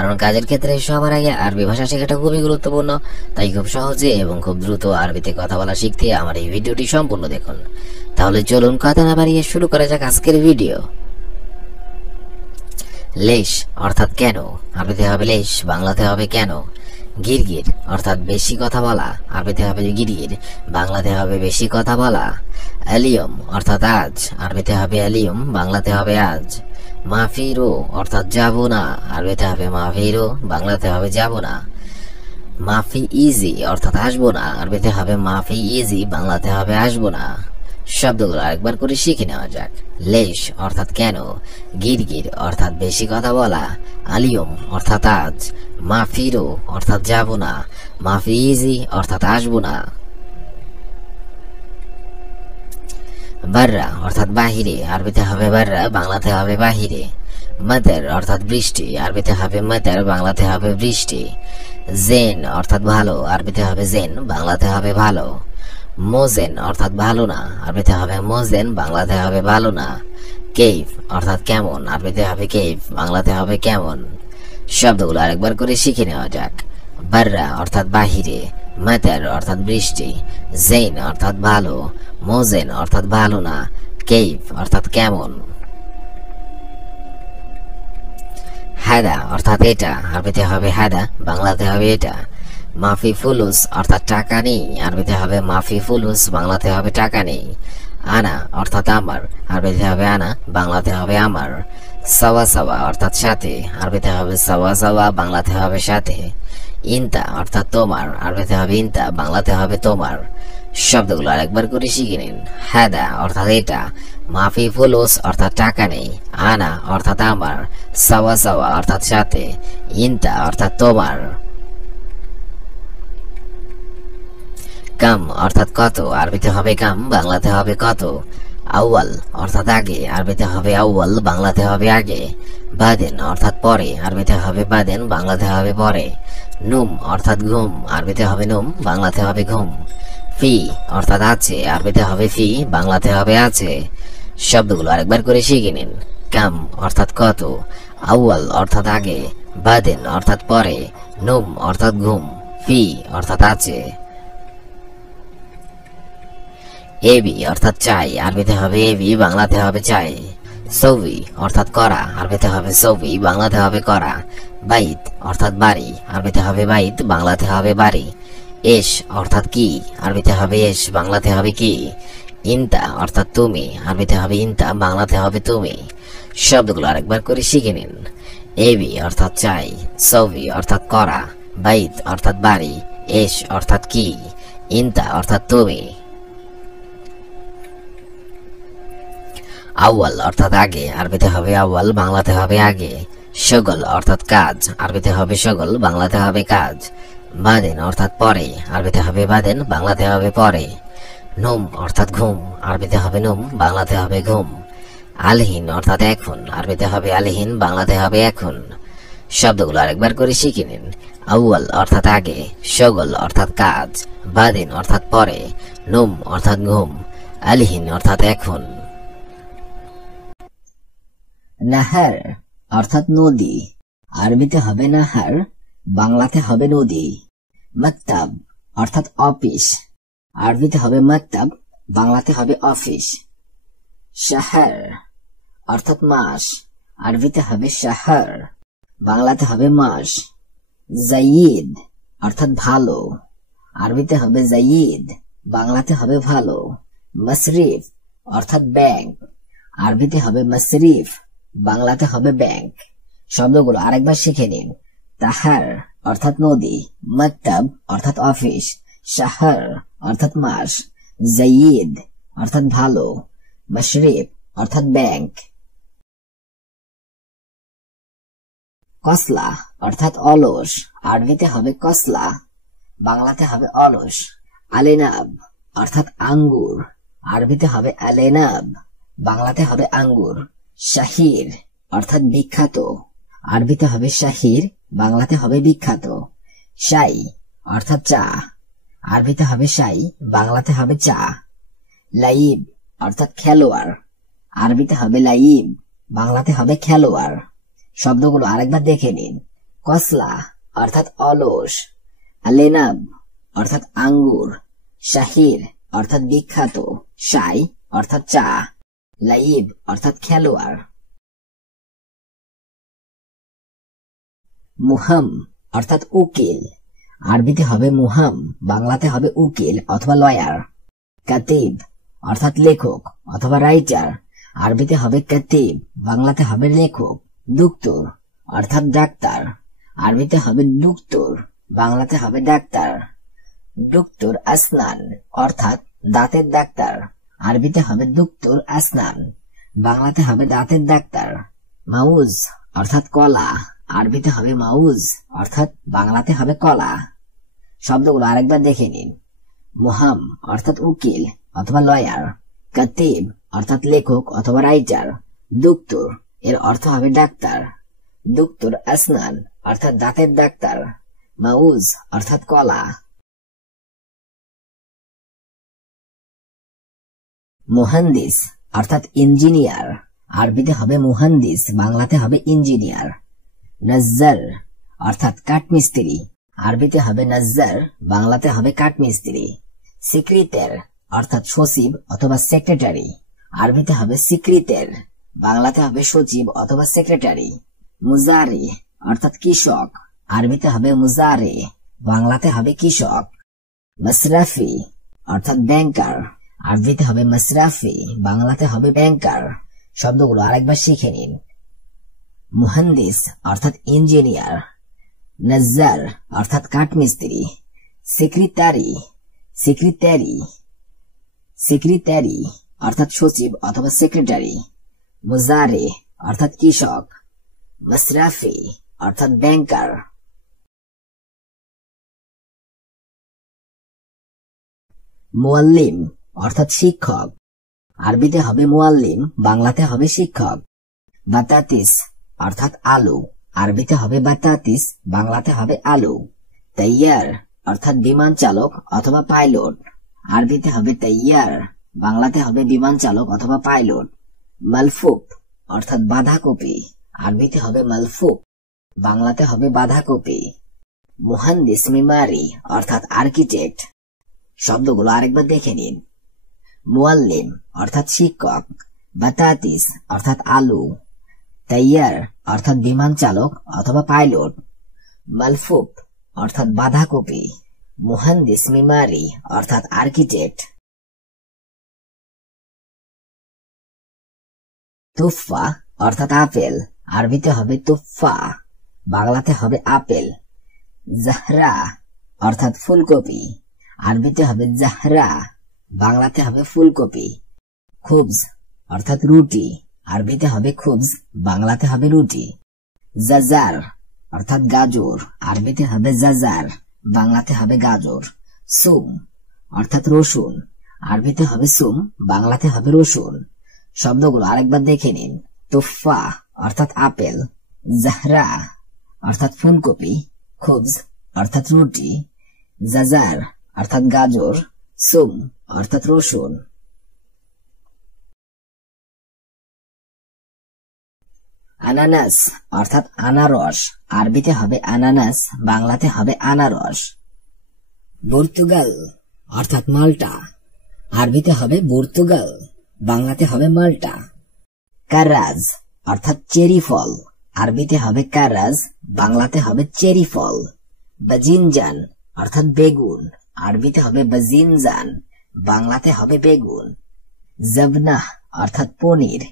কারণ কাজের ক্ষেত্রে সবার আগে আরবি ভাষা শেখাটা খুবই গুরুত্বপূর্ণ। তাই খুব সহজে এবং খুব দ্রুত আরবিতে কথা বলা শিখতে আমার এই ভিডিওটি সম্পূর্ণ দেখুন। তাহলে চলুন কথা না বাড়িয়ে শুরু করা যাক আজকের ভিডিও। লেশ অর্থাৎ কেন, আরবিতে হবে লেশ, বাংলাতে হবে কেন। গিরগির অর্থাৎ বেশি কথা বলা, আরবিতে হবে গিরগির, বাংলাতে হবে বেশি কথা বলা। অ্যালিয়ম অর্থাৎ আজ, আরবিতে হবে অ্যালিয়ম, বাংলাতে হবে আজ। মাফিরো অর্থাৎ যাব না, আরবিতে হবে মাফিরো, বাংলাতে হবে যাব না। মাফি ইজি অর্থাৎ আসবো না, আরবিতে হবে মাফি ইজি, বাংলাতে হবে আসবো না। শব্দগুলো আরেকবার করে শিখে নেওয়া যাক। লেশ অর্থাৎ কেন, গিরগির অর্থাৎ বেশি কথা বলা, আলিয়ম অর্থাৎ আজ, মাফিরো অর্থাৎ যাব না, মাফি ইজি অর্থাৎ আসবো না। বাররা অর্থাৎ বাহিরে, আরবিতে হবে বাররা, বাংলাতে হবে বাহিরে। মাদার অর্থাৎ বৃষ্টি, আরবিতে হবে মাদার, বাংলাতে হবে বৃষ্টি। জেন অর্থাৎ ভালো, আরবিতে হবে জেন, বাংলাতে হবে ভালো। মোজেন অর্থাৎ ভালো না, আরবিতে হবে মোজেন, বাংলাতে হবে ভালো না। কেইফ অর্থাৎ কেমন, আরবিতে হবে কেইফ, বাংলাতে হবে কেমন। শব্দগুলো আরেকবার করে শিখে নেওয়া যাক। বাররা অর্থাৎ বাহিরে, মাতার অর্থাৎ বৃষ্টি, জেন অর্থাৎ ভালো, মোজেন অর্থাৎ ভালো না, কেইফ অর্থাৎ কেমন। হাদা অর্থাৎ এটা, আরবিতে হবে হাদা, বাংলাতে হবে এটা। মাফি ফুলুস অর্থাৎ টাকা নেই, আরবিতে হবে মাফি ফুলুস, বাংলাতে হবে টাকা নেই। আনা অর্থাৎ আমার, আরবিতে হবে আনা, বাংলাতে হবে আমার। সাওয়া সাওয়া অর্থাৎ সাথে, আরবিতে হবে সাওয়া সাওয়া, বাংলাতে হবে সাথে। ইনতা অর্থাৎ তোমার, আরবিতে হবে ইনতা, বাংলাতে হবে তোমার। শব্দগুলো আরেকবার করে শিখে নিন। হাদা অর্থাৎ এটা, মাফি ফুলুস অর্থাৎ টাকা নেই, আনা অর্থাৎ আমার, সাওয়া সাওয়া অর্থাৎ সাথে, ইনতা অর্থাৎ তোমার। কাম অর্থাৎ কত, আরবিতে হবে কাম, বাংলাতে হবে কত। আউয়াল অর্থাৎ আগে, আরবিতে হবে আউয়াল, বাংলাতে হবে আগে। বাদেন অর্থাৎ পরে, আরবিতে হবে বাদেন, বাংলাতে হবে পরে। নুম অর্থাৎ ঘুম, আরবিতে হবে নুম, বাংলাতে হবে ঘুম। ফি অর্থাৎ আছে, আরবিতে হবে ফি, বাংলাতে হবে আছে। শব্দগুলো আরেকবার করে শিখে নিন। কাম অর্থাৎ কত, আউয়াল অর্থাৎ আগে, বাদেন অর্থাৎ পরে, নুম অর্থাৎ ঘুম, ফি অর্থাৎ আছে। এবি অর্থাৎ চাই, আরবিতে হবে এবি, বাংলাতে হবে চাই। সৌভি অর্থাৎ করা, আরবিতে হবে সৌভি, বাংলাতে হবে করা। বাইত অর্থাৎ বাড়ি, আরবিতে হবে বাইত, বাংলাতে হবে বাড়ি। এস অর্থাৎ কি, আরবিতে হবে এস, বাংলাতে হবে কি। ইনতা অর্থাৎ তুমি, আরবিতে হবে ইনতা, বাংলাতে হবে তুমি। শব্দগুলো আরেকবার করে শিখে নিন। এবি অর্থাৎ চাই, সৌভি অর্থাৎ করা, বাইত অর্থাৎ বাড়ি, এস অর্থাৎ কি, ইনতা অর্থাৎ তুমি। আউয়াল অর্থাৎ আগে, আরবিতে হবে আউয়াল, বাংলাতে হবে আগে। শগল অর্থাৎ কাজ, আরবিতে হবে শগল, বাংলাতে হবে কাজ। বাদেন অর্থাৎ পরে, আরবিতে হবে বাদেন, বাংলাতে হবে পরে। নুম অর্থাৎ ঘুম, আরবিতে হবে নুম, বাংলাতে হবে ঘুম। আলহিন অর্থাৎ এখন, আরবিতে হবে আলহিন, বাংলাতে হবে এখন। শব্দগুলো আরেকবার করে শিখে নিন। আউয়াল অর্থাৎ আগে, শগল অর্থাৎ কাজ, বাদেন অর্থাৎ পরে, নুম অর্থাৎ ঘুম, আলহিন অর্থাৎ এখন। নাহার অর্থাৎ নদী, আরবিতে হবে নাহার, বাংলাতে হবে নদী। মাকতাব অর্থাৎ অফিস, আরবিতে হবে মাকতাব, বাংলাতে হবে অফিস। শাহর অর্থাৎ মাস, আরবিতে হবে শাহর, বাংলাতে হবে মাস। জাইদ অর্থাৎ ভালো, আরবিতে হবে জাইদ, বাংলাতে হবে ভালো। মসরিফ অর্থাৎ ব্যাংক, আরবিতে হবে মসরিফ, বাংলাতে হবে ব্যাংক। শব্দগুলো আরেকবার শিখে নিন। তাহার অর্থাৎ নদী, মাকতাব অর্থাৎ অফিস, শাহর অর্থাৎ মাস, জাইদ অর্থাৎ ভালো, মশরিফ অর্থাৎ ব্যাংক। কসলা অর্থাৎ অলস, আরবিতে হবে কসলা, বাংলাতে হবে অলস। আলেনাব অর্থাৎ আঙ্গুর, আরবিতে হবে আলেনাব, বাংলাতে হবে আঙ্গুর। শাহির অর্থাৎ বিখ্যাত, আরবিতে হবে শাহির, বাংলাতে হবে বিখ্যাত। শাই অর্থাৎ চা, আরবিতে হবে শাই, বাংলাতে হবে চা। লাইব অর্থাৎ খেলোয়াড়, আরবিতে হবে লাইব, বাংলাতে হবে খেলোয়াড়। শব্দগুলো আরেকবার দেখে নিন। কসলা অর্থাৎ অলস, লেনাব অর্থাৎ আঙ্গুর, শাহির অর্থাৎ বিখ্যাত, শাই অর্থাৎ চা, লাইব অর্থাৎ খেলোয়াড়। মুহাম অর্থাৎ উকিল, আরবিতে হবে মুহাম, বাংলাতে হবে উকিল অথবা লয়ার। কাতিব অর্থাৎ লেখক অথবা রাইটার, আরবিতে হবে কাতিব, বাংলাতে হবে লেখক। দুক্তর অর্থাৎ ডাক্তার, আরবিতে হবে দুক্তর, বাংলাতে হবে ডাক্তার। দুক্তর আসনান অর্থাৎ দাঁতের ডাক্তার, আরবিতে হবে দুক্তর আসনান, বাংলাতে হবে দাঁতের ডাক্তার। মাউজ অর্থাৎ কলা, আরবিতে হবে মাউজ অর্থাৎ বাংলাতে হবে কলা। শব্দগুলো আরেকবার দেখে নিন। মুহাম অর্থাৎ উকিল অথবা লয়ার, কাতিব অর্থাৎ লেখক অথবা রাইটার, দুক্তর এর অর্থ হবে ডাক্তার, দুক্তর আসনান অর্থাৎ দাঁতের ডাক্তার, মাউজ অর্থাৎ কলা। মুহান্দিস অর্থাৎ ইঞ্জিনিয়ার, আরবিতে হবে মুহান্দিস, বাংলাতে হবে ইঞ্জিনিয়ার। নজ্জার অর্থাৎ কাঠমিস্ত্রি, আরবিতে হবে নজ্জার, বাংলাতে হবে কাঠমিস্ত্রি। সিক্রেটার অর্থাৎ সচিব অথবা সেক্রেটারি, আরবিতে হবে সিক্রেটার, বাংলাতে হবে সচিব অথবা সেক্রেটারি। মুজারি অর্থাৎ কৃষক, আরবিতে হবে মুজারে, বাংলাতে হবে কৃষক। মাসরাফি অর্থাৎ ব্যাংকার, আরবিতে হবে মাসরাফি, বাংলাতে হবে ব্যাংকার। শব্দগুলো আরেকবার শিখে নিন। মুহান্দিস অর্থাৎ ইঞ্জিনিয়ার, নজ্জার অর্থাৎ কাঠমিস্ত্রি, সেক্রেটারি সেক্রেটারি সেক্রেটারি অর্থাৎ সচিব অথবা সেক্রেটারি, মুজারে অর্থাৎ কৃষক, মাসরাফি অর্থাৎ ব্যাংকার। মুআল্লিম অর্থাৎ শিক্ষক, আরবিতে হবে মুআল্লিম, বাংলাতে হবে শিক্ষক। বাতাতিস অর্থাৎ আলু, আরবিতে হবে বাতাতিস, বাংলাতে হবে আলু। তাইয়ার অর্থাৎ বিমান চালক অথবা পাইলট, আরবিতে হবে তাইয়ার, বাংলাতে হবে বিমান চালক অথবা পাইলট। মালফুক অর্থাৎ বাঁধাকপি, আরবিতে হবে মালফুক, বাংলাতে হবে বাঁধাকপি। মুহান্দিস মিমারি অর্থাৎ আর্কিটেক্ট। শব্দগুলো আরেকবার দেখে নিন। মুআল্লিম অর্থাৎ শিক্ষক, বাতাতিস অর্থাৎ আলু, তাইয়ার অর্থাৎ বিমান চালক অথবা পাইলট, মালফুক অর্থাৎ বাঁধাকপি, মুহান্দিস মিমারি অর্থাৎ আর্কিটেক্ট। তুফা অর্থাৎ আপেল, আরবিতে হবে তুফা, বাংলাতে হবে আপেল। জাহরা অর্থাৎ ফুলকপি, আরবিতে হবে জাহরা, বাংলাতে হবে ফুলকপি। খুবজ অর্থাৎ রুটি, আরবিতে হবে খুবজ, বাংলাতে হবে রুটি। জাজার অর্থাৎ গাজর, আরবিতে হবে জাজার, বাংলাতে হবে গাজর। সুম অর্থাৎ রসুন, আরবিতে হবে সুম, বাংলাতে হবে রসুন। শব্দগুলো আরেকবার দেখে নিন। তুফা অর্থাৎ আপেল, জাহরা অর্থাৎ ফুলকপি, খুবজ অর্থাৎ রুটি, জাজার অর্থাৎ গাজর, সুম অর্থাৎ রসুন। আনানাস অর্থাৎ আনারস, আরবিতে হবে আনানাস, বাংলাতে হবে আনারস। পর্তুগাল অর্থাৎ মাল্টা, আরবিতে হবে পর্তুগাল, বাংলাতে হবে মাল্টা। কারাজ অর্থাৎ চেরি ফল, আরবিতে হবে কারাজ, বাংলাতে হবে চেরি ফল। বাজিনজান অর্থাৎ বেগুন, আরবিতে হবে বাজিনজান, বাংলাতে হবে বেগুন। জবনাহ অর্থাৎ পনির,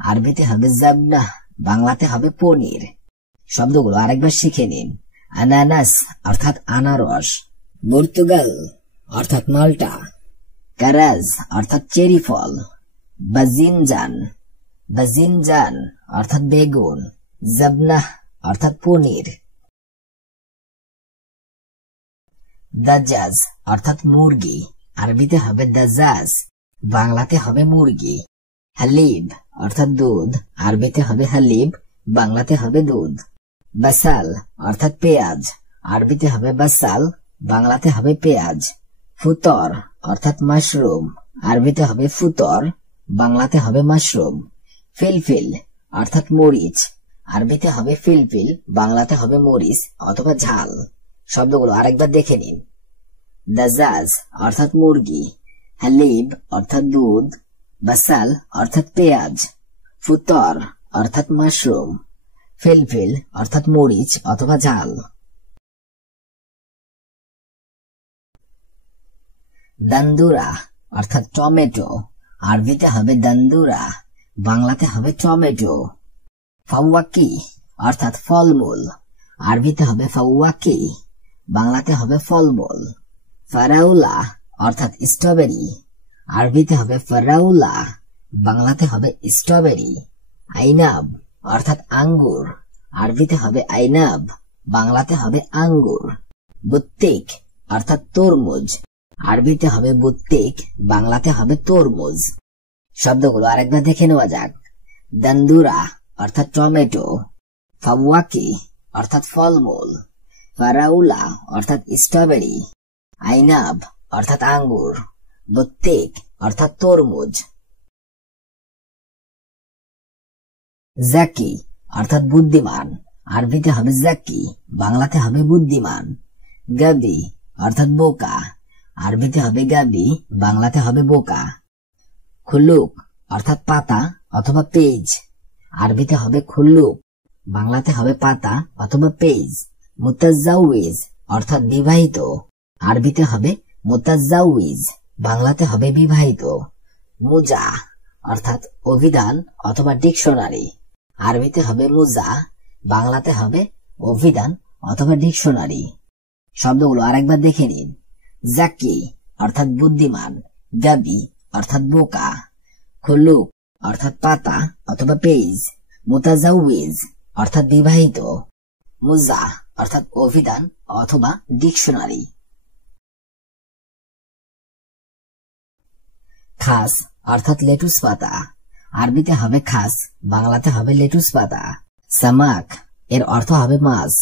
আরবিতে হবে জবনাহ, বাংলাতে হবে পনির। শব্দগুলো আরেকবার শিখে নিন। আনানাস অর্থাৎ আনারস, পর্তুগাল অর্থাৎ মাল্টা, কারাজ অর্থাৎ চেরি ফল, বাজিনজান বাজিনজান অর্থাৎ বেগুন, জবনাহ অর্থাৎ পনির। দাজাজ অর্থাৎ মুরগি, আরবিতে হবে দাজাজ, বাংলাতে হবে মুরগি। হালিব অর্থাৎ দুধ, আরবিতে হবে হালিব, বাংলাতে হবে দুধ। বাসাল অর্থাৎ পেঁয়াজ, আরবিতে হবে বাসাল, বাংলাতে হবে পেঁয়াজ। ফুতর অর্থাৎ মাশরুম, আরবিতে হবে ফুতর, বাংলাতে হবে মাশরুম। ফিলফিল অর্থাৎ মরিচ, আরবিতে হবে ফিলফিল, বাংলাতে হবে মরিচ অথবা ঝাল। শব্দগুলো আরেকবার দেখে নিন। দাজাজ অর্থাৎ মুরগি, হালিব অর্থাৎ দুধ, বাসাল অর্থাৎ পেঁয়াজ, ফুতর অর্থাৎ মাশরুম, ফিলফিল অর্থাৎ মরিচ অথবা ঝাল। দান্দুরা অর্থাৎ টমেটো, আরবিতে হবে দান্দুরা, বাংলাতে হবে টমেটো। ফাওয়াকি অর্থাৎ ফলমূল, আরবিতে হবে ফাওয়াকি, বাংলাতে হবে ফলমূল। ফারাউলা অর্থাৎ স্ট্রবেরি, আরবিতে হবে ফারাউলা, বাংলাতে হবে স্ট্রবেরি। আইনাব অর্থাৎ আঙ্গুর, আরবিতে হবে আইনাব, বাংলাতে হবে আঙ্গুর। বুত্তিক অর্থাৎ তরমুজ, আরবিতে হবে বুত্তিক, বাংলাতে হবে তরমুজ। শব্দগুলো আরেকবার দেখে নেওয়া যাক। দান্দুরা অর্থাৎ টমেটো, ফাওয়াকি অর্থাৎ ফলমূল, ফারাউলা অর্থাৎ স্ট্রবেরি, আইনাব অর্থাৎ আঙ্গুর, বুত্তিক অর্থাৎ তরমুজ। জাকি অর্থাৎ বুদ্ধিমান, আরবিতে হবে জাকি, বাংলাতে হবে বুদ্ধিমান। গাবি অর্থাৎ বোকা, আরবিতে হবে গাবি, বাংলাতে হবে বোকা। খুল্লুক অর্থাৎ পাতা অথবা পেজ, আরবিতে হবে খুল্লুক, বাংলাতে হবে পাতা অথবা পেজ। মুতাজাউইজ অর্থাৎ বিবাহিত, আরবিতে হবে মুতাজাউইজ, বাংলাতে হবে বিবাহিত। মুজা অর্থাৎ অভিধান অথবা ডিকশনারি, আরবিতে হবে মুজা, বাংলাতে হবে অভিধান অথবা ডিকশনারি। শব্দগুলো আরেকবার দেখে নিন। জাকি অর্থাৎ বুদ্ধিমান, গাবি অর্থাৎ বোকা, খুল্লুক অর্থাৎ পাতা অথবা পেজ, মুতাজাউইজ অর্থাৎ বিবাহিত, মুজা অর্থাৎ অভিধান অথবা ডিকশনারি। খাস অর্থাৎ লেটুস পাতা, আরবিতে হবে খাস, বাংলাতে হবে লেটুস পাতা। সামাক এর অর্থ হবে মাছ,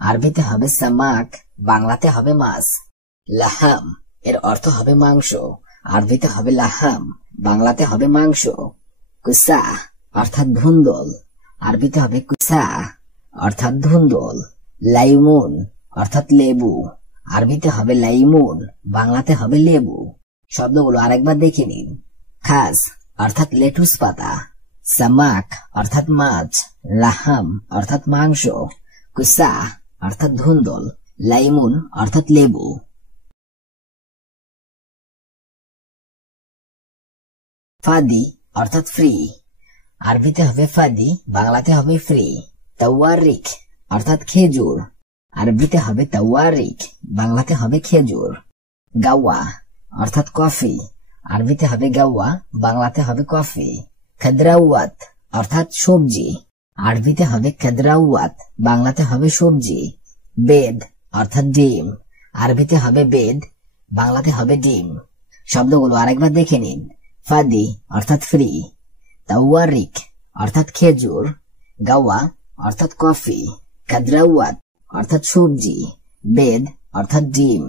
আরবিতে হবে সামাক, বাংলাতে হবে মাছ। লাহাম এর অর্থ হবে মাংস, আরবিতে হবে লাহাম, বাংলাতে হবে মাংস। কুসা অর্থাৎ ধুন্দল, আরবিতে হবে কুসা অর্থাৎ ধুন্দল। লাইমুন অর্থাৎ লেবু, আরবিতে হবে লাইমুন, বাংলাতে হবে লেবু। শব্দগুলো আরেকবার দেখে নিন। খাস অর্থাৎ লেটুস পাতা, সামাক অর্থাৎ মাছ, লাহাম অর্থাৎ মাংস, কুসা অর্থাৎ ধুন্দল, লাইমুন অর্থাৎ লেবু। ফাদি অর্থাৎ ফ্রি, আরবিতে হবে ফাদি, বাংলাতে হবে ফ্রি। তাওয়ারিক অর্থাৎ খেজুর, আরবিতে হবে তাওয়ারিক, বাংলাতে হবে খেজুর। গাওয়া অর্থাৎ কফি, আরবিতে হবে গাওয়া, বাংলাতে হবে কফি। খাদরাওয়াত অর্থাৎ সবজি, আরবিতে হবে খাদরাওয়াত, বাংলাতে হবে সবজি। বেদ অর্থাৎ ডিম, আরবিতে হবে বেদ, বাংলাতে হবে ডিম। শব্দগুলো আরেকবার দেখে নিন। ফাদি অর্থাৎ ফ্রি, তাওয়ারিক অর্থাৎ খেজুর, গাওয়া অর্থাৎ কফি, খাদরাওয়াত অর্থাৎ সবজি, বেদ অর্থাৎ ডিম।